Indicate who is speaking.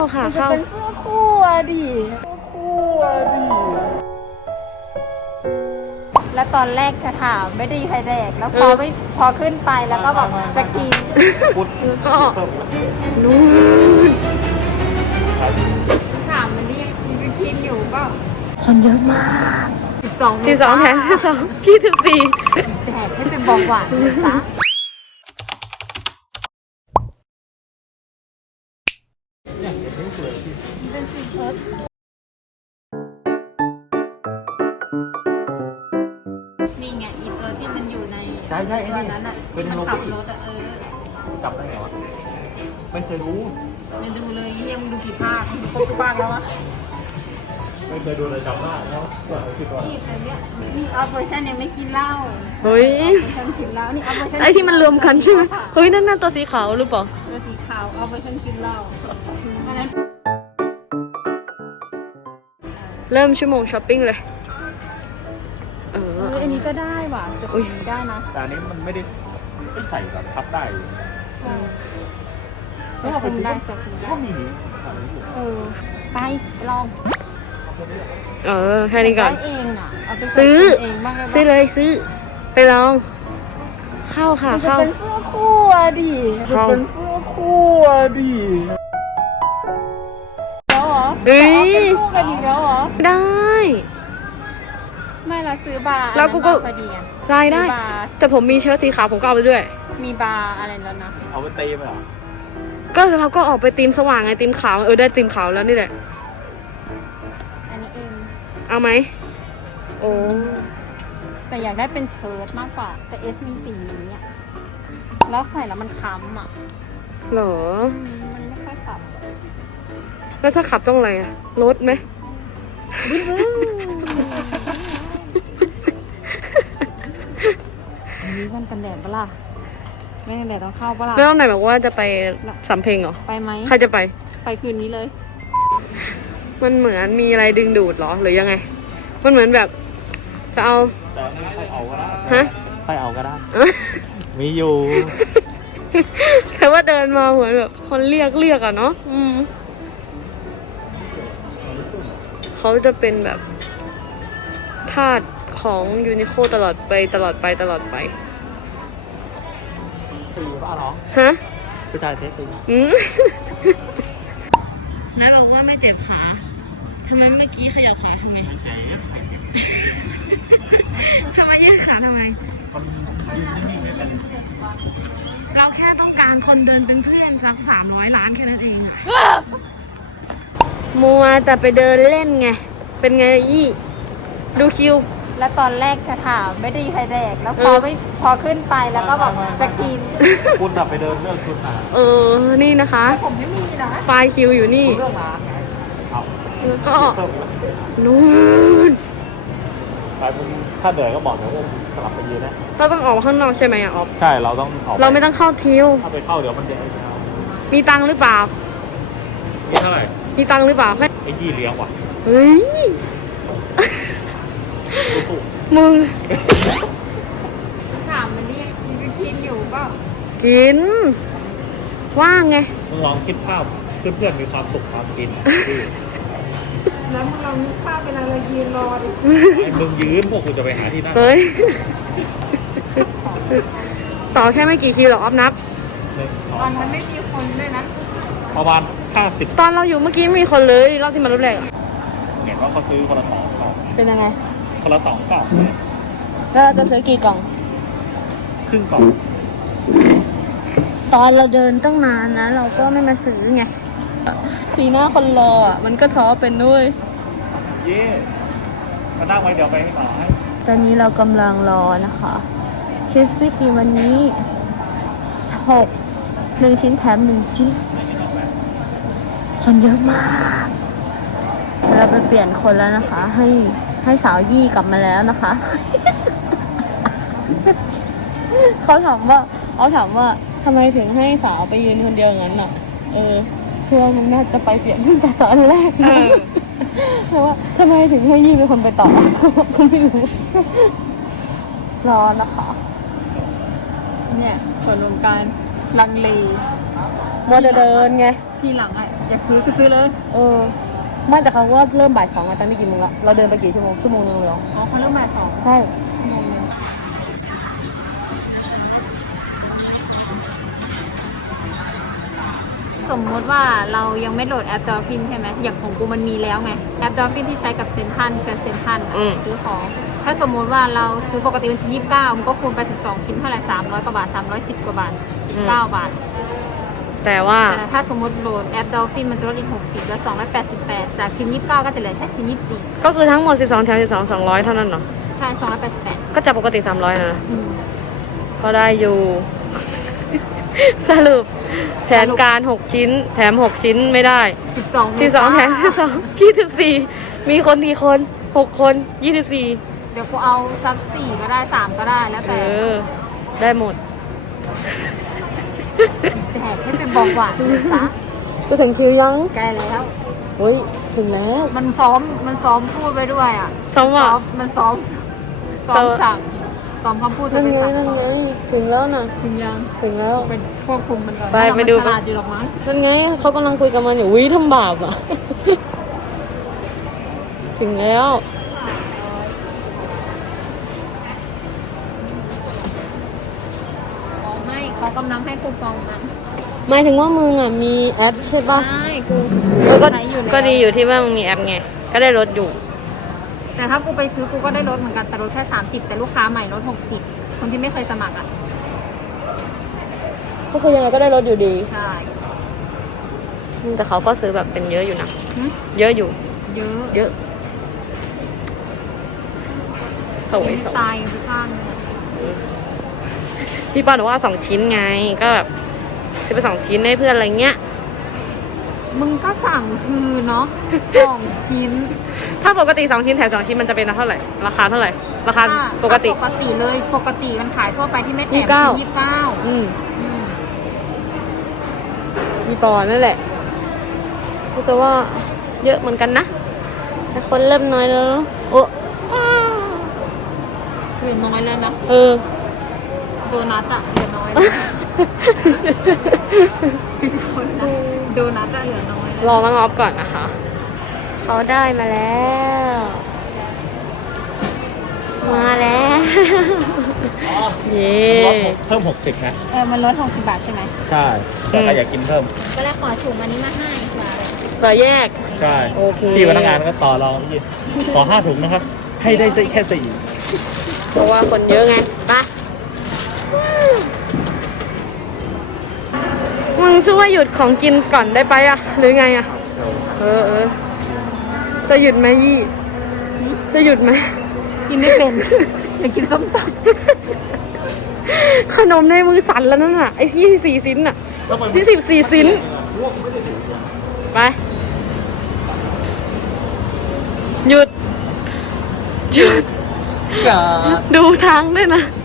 Speaker 1: ค่ะ
Speaker 2: จะ
Speaker 1: เข้า
Speaker 2: เป็นเสื้อคู่อะดิแล้วตอนแรกจะถามไม่ได้ใครแดกแล้วพอขึ้นไปแล้วก็บอกจะกิน
Speaker 1: ก็นู่น
Speaker 2: ถามมันนี่จะกินอยู่เปล่า
Speaker 1: คนเยอะมาก
Speaker 2: 12
Speaker 1: 12แถม12 24
Speaker 2: แดกให้เป็นเบาหวานนะจ๊ะเป็นสีเพิร์ดนี่ไงอีตัวที่มันอยู่ใน
Speaker 3: ใช่ไอ้
Speaker 2: ตัว
Speaker 3: นี่
Speaker 2: นั้นอ่ะ
Speaker 3: เป็น
Speaker 2: ที่
Speaker 3: โล
Speaker 2: มันขับ
Speaker 3: บี้
Speaker 2: รถอ่ะ
Speaker 3: จับได้ไงวะไม่เคยรู้
Speaker 2: มาดูเลยเยี่ยมดูกี่ภาคดูครบทุกภาคแล้ววะ
Speaker 3: ไม่เคยดูเลยจำได้แล้วส่วนคิดว่า
Speaker 2: นี่แต่เนี้ยมีออฟเวอร์ชันยังไม่กินเหล้า
Speaker 1: เฮ้ย
Speaker 2: ออฟเวอร์ชันกินเหล้านี่ออฟเวอร์ชัน
Speaker 1: ไอที่มันรวมกันใช่ไหมเฮ้ยนั่นตัวสีขาวหรือเปล่า
Speaker 2: ตัวสีขาวออฟเวอร์ชันกินเหล้าอันนั้น
Speaker 1: เริ่มชั่วโมงช้อปปิ้งเลย
Speaker 2: อันนี้ก็ได้ว่ะแต่สีนี้ได้นะ
Speaker 3: แต่อันนี้มันไม่ได้ใส่แบบทับได้
Speaker 2: ใช่สกุลได้สกุลได้
Speaker 3: ก็มีอะไรอยู่
Speaker 2: ไปลอง
Speaker 1: แค่นี้ก่อน
Speaker 2: ได้เองอ่ะเอาไป
Speaker 1: ซื้อ
Speaker 2: เองบ้างได้
Speaker 1: ซื้อเลยซื้อ ไปลอง เข้าค่ะ
Speaker 2: มันจะ
Speaker 1: เข้า
Speaker 2: เป็นเสื้อคู่อะดิ
Speaker 1: เข้า
Speaker 2: แล้วเหรอ
Speaker 1: เฮ้ย
Speaker 2: เป็นคู่กันอีกแล้วเหรอ
Speaker 1: ได้
Speaker 2: ไม่ละซื้อบาร์
Speaker 1: แล้วกูก็
Speaker 2: พอดีอะ
Speaker 1: ใช่ได้
Speaker 2: ซื้อบาร์
Speaker 1: แต่ผมมีเชิ้ตสีขาวผมก็เอาไปด้วย
Speaker 2: มีบาร์อะไรแล้วนะ
Speaker 3: เอาไปตีไปเหรอ
Speaker 1: ก็เราก็ออกไปตีมสว่างไงตีมขาวได้ตีมขาวแล้วนี่แหละ
Speaker 2: อันนี้เอง
Speaker 1: เอาไหมโอ้
Speaker 2: แต่อยากได้เป็นเชิ้ตมากกว่า แต่เอสมีสีนี้อ่ะแล้วใส่แล้วมันค้ำอ่ะ
Speaker 1: เหรอ
Speaker 2: มันไม่ค่อยขับ
Speaker 1: แล้วถ้าขับต้องอะไรอะรถไหม
Speaker 2: บึ้งนี่มันกันแดดปะล่ะไม่กันแดดต้องเข้าปะล่ะ
Speaker 1: แล้วไหนบอกว่าจะไปสำเพ็งเหรอ
Speaker 2: ไปไหม
Speaker 1: ใครจะไป
Speaker 2: ไปคืนนี้เลย
Speaker 1: มันเหมือนมีอะไรดึงดูดเหรอหรือยังไง มันเหมือนแบบจะเอา
Speaker 3: แต่อันนี้ใครเอาก็ได้
Speaker 1: ฮะ
Speaker 3: ใครเอาก็ได้ มีอยู่
Speaker 1: แต่ว่าเดินมาเหมือนแบบคนเรียกอะเนาะเขาจะเป็นแบบทาสของยูนิโคตลอดไป
Speaker 3: ตีป่ะน้อง
Speaker 1: ฮะ
Speaker 3: ผู้ชายเทสตี
Speaker 1: นายบอกว่าไม่เจ็บขาทำไมเมื่อกี้ขยับขาทำไม
Speaker 3: เจ๊
Speaker 1: ทำไมยืดขาทำไม
Speaker 3: มันยืนนิ่งๆไม่เป็น
Speaker 1: เราแค่ต้องการคนเดินเป็นเพื่อนสัก300 ล้านแค่นั้นเองอะมัวแต่ไปเดินเล่นไง เป็นไงยี่ ดูคิว
Speaker 2: แล้วตอนแรกจะถามไม่ได้ใครแดกแล้วพอขึ้นไปแล้วก็บอกจะกิน
Speaker 3: คุณแบบไปเดินเลือกชุดมา
Speaker 1: นี่นะคะ
Speaker 2: ผมไม่มีนะ
Speaker 1: ปลายคิวอยู่นี่
Speaker 3: คุณเลือกร้านไงเอา
Speaker 1: แล้วก็นู่น
Speaker 3: ไปมึงถ้าเหนื่อยก็บอกเดี๋ยวสลับไปยืนนะ
Speaker 1: เราต้องออกมาข้างนอกใช่ไหมอะออฟ
Speaker 3: ใช่เราต้องออก
Speaker 1: เราไม่ต้องเข้าทิว
Speaker 3: ถ้าไปเข้าเดี๋ยวมันจะ
Speaker 1: มีตังค์หรือเปล่า
Speaker 3: มีเท่าไหร่
Speaker 1: มีตังค์หรือเปล่าแค่
Speaker 3: ไอ้ยี่เลี้ยงว่ะ
Speaker 1: เฮ้ย มึง
Speaker 2: ถามมันนี่จะกินอยู่เปล่า
Speaker 1: กิน ว่างไง
Speaker 3: มึงลองคิดภาพเพื่อนๆมีความสุขความกินอะที่
Speaker 2: แล้วมึงเรามีข้าวเป็นอะไรยืนรอดิ
Speaker 3: ไอ้มึงยืนพวกกูจะไปหาที่นั่ง
Speaker 1: เฮ้ย ต่อแค่ไม่กี่คิวหรอกออฟนับ
Speaker 3: หนึ่งสอ
Speaker 2: ตอง นนั้นไม่มีคนด้วยนะ
Speaker 3: ประมาณ50
Speaker 1: ตอนเราอยู่เมื่อกี้ไม่มีคนเลยรอบที่มารอบแรกอะ
Speaker 3: เห็นว่าเขาซื้อคนละ2 กล่อง
Speaker 1: เป็นยังไง
Speaker 3: คนละ2 กล่อง
Speaker 1: แล้วเราจะซื้อกี่กล่อง
Speaker 3: ครึ่งกล่อง
Speaker 1: ตอนเราเดินตั้งนานนะ เราก็ไม่มาซื้อไงสีหน้าคนรออ่ะ มันก็ท้อเป็นด้วย
Speaker 3: เย่มานั่งไว้เดี๋ยวไปให้ต่อให้
Speaker 1: ตอนนี้เรากำลังรอนะคะคริสปี้ครีมวันนี้1 ชิ้นแถม1 ชิ้น คนเยอะมาก เราไปเปลี่ยนคนแล้วนะคะ ให้สาวยี่กลับมาแล้วนะคะ เขาถามว่าทำไมถึงให้สาวไปยืนคนเดียวอย่างนั้นอ่ะเพื่อมึงน่าจะไปเปลี่ยนตั้งแต่ตอนแรกนะเพราะว่าทำไมถึงให้ยี่เป็นคนไปต่อก็ไม่รู้ รอนะคะ
Speaker 2: เนี่ยคนวงการลังเล
Speaker 1: มัวจะเดินไง
Speaker 2: ทีหลังอ่ะอยากซื้อก็ซื้อเลย
Speaker 1: เออไม่แต่เขาก็เริ่มบ่าย 2อะตอนนี้กี่โมงละเราเดินไปกี่ชั่วโมงนึงเลยเหรอ
Speaker 2: อ๋อเขาเริ่มบ่าย 2
Speaker 1: ใช่
Speaker 2: ชั่วโมงนึงสมมติว่าเรายังไม่โหลดแอปดอลฟินใช่ไหมอย่างของกูมันมีแล้วไงแอปดอลฟินที่ใช้กับเซ็นทรัลซื้อของ ถ้าสมมุติว่าเราซื้อปกติเป็นชิ้น29มันก็คูณไป12ชิ้นเท่าไหร่300 กว่าบาท310 กว่าบาท9 บาท
Speaker 1: แต่ว่า
Speaker 2: แต่ถ้าสมมติโหลดแอปดอลฟินมันจะลดอีก60แล้ว288จากชิ้น29ก็จะเหลือแค่ชิ้น24
Speaker 1: ก็คือทั้งหมด12แถม12 200เท่านั้นเหรอ
Speaker 2: ใช่288
Speaker 1: ก็จะปกติ300นะก็ได้อยู่ สรุปแผนการ6ชิ้นแถม6ชิ้นไม่ได้
Speaker 2: 12
Speaker 1: 12แถม12 24มีคนกี่คน6คน24
Speaker 2: เดี๋ยวกูเอาสัก4ก็ได้3ก็ได้แล้วแต่
Speaker 1: ได้หมด
Speaker 2: แต่ให้เป็นเบาหวานนะจ๊ะ
Speaker 1: ก็ถึงคิวยัง
Speaker 2: ใกล้แล้ว
Speaker 1: เฮ้ยถึงแล้ว
Speaker 2: มันซ้อมพูดไปด้วยอ่ะ
Speaker 1: ซ้อมว่า
Speaker 2: มันซ้อมสั่งซ้อมคำพูดจะ
Speaker 1: นั่น
Speaker 2: ไป
Speaker 1: ไง
Speaker 2: สั่ง
Speaker 1: นั่นไงถึงแล้วนะ
Speaker 2: ถึงยัง
Speaker 1: ถึงแล้ว
Speaker 2: เป็นควบคุมมันก่อน
Speaker 1: ไปดู
Speaker 2: ฉลาดอยู่หรอกมั้ง
Speaker 1: นั่นไงเขากำลังคุยกันมันอยู่วิทำบาปอ่ะ ถึงแล้ว
Speaker 2: ไม่เขากำลังให้คูปองมัน
Speaker 1: หมายถึงว่ามึงอ่ะมีแอปใช่ป่ะ
Speaker 2: ใช่กู
Speaker 1: ก็ดีอยู่ที่ว่ามึงมีแอปไงก็ได้ลดอยู่
Speaker 2: แต่ถ้ากูไปซื้อกูก็ได้ลดเหมือนกันแต่ลดแค่30แต่ลูกค้าใหม่ลด60คนที่ไม่เคยสมัครอ่ะ
Speaker 1: ก็คือยังไงก็ได้ลดอยู่ดี
Speaker 2: ใช่
Speaker 1: แต่เขาก็ซื้อแบบเป็นเยอะอยู่นะเยอะอยู่เยอะสวย
Speaker 2: ตายไปข้างนึง
Speaker 1: พี่ป้าบอกว่า2ชิ้นไงก็แบบซื้อไป2ชิ้นให้เพื่อนอะไรเงี้ย
Speaker 2: มึงก็สั่งคือเนาะ2ชิ้น
Speaker 1: ถ้าปกติ2ชิ้นแถม2ชิ้นมันจะเป็นเท่าไหร่ราคาเท่าไหร่ราคาปกติ
Speaker 2: เลยปกติมันขายทั่วไปที่ไม่แถมชิ้น29
Speaker 1: มีปอนั่นแหละแต่ว่าเยอะเหมือนกันนะแต่คนเริ่มน้อยแล้วโอ้
Speaker 2: เหลือน้อยแล้วนะโดนัทอะเหลือน้อยแล้วพี่คนนะโดนัทอะเหลือน้อย
Speaker 1: ลองแล้วงอบก่อนนะคะเขาได้มาแล้วเย้
Speaker 3: เพิ่ม60นะ
Speaker 2: มันลด60 บาทใช่ไหม
Speaker 3: ใช่แต่ใครอยากกินเพิ่ม
Speaker 2: ก็เลยขอถุงอันนี้มาให้
Speaker 1: ต่อแยก
Speaker 3: ใช่
Speaker 1: โอเค
Speaker 3: พี่พนักงานก็ต่อรองพี่ขอ5 ถุงนะครับให้ได้แค่4
Speaker 1: เพราะว่าคนเยอะไงปะมึงช่วยหยุดของกินก่อนได้ไปอะหรือไงอะจะหยุดไหมยี่จะหยุดไหม
Speaker 2: กินไม่เป็นอยากกินส้มต
Speaker 1: ำขนมในมือสั่นแล้วนั่นน่ะไอ้24 ชิ้นน่ะ24 ชิ้นไปหยุดดูทางด้วยนะ